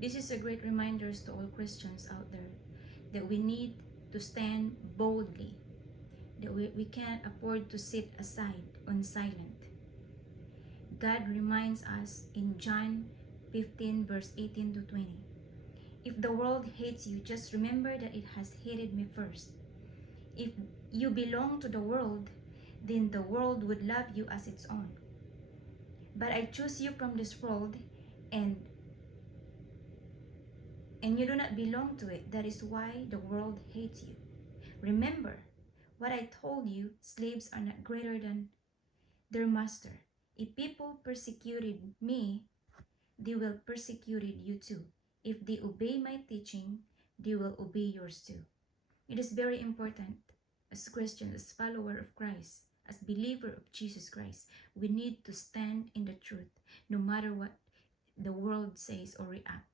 This is a great reminder to all Christians out there that we need to stand boldly, that we can't afford to sit aside on silent. God reminds us in John 15 verse 18 to 20. If the world hates you, just remember that it has hated me first. If you belong to the world, then the world would love you as its own. But I choose you from this world, and you do not belong to it. That is why the world hates you. Remember what I told you, slaves are not greater than their master. If people persecuted me, they will persecute you too. If they obey my teaching, they will obey yours too. It is very important as Christians, as follower of Christ, as believer of Jesus Christ, we need to stand in the truth no matter what the world says or reacts.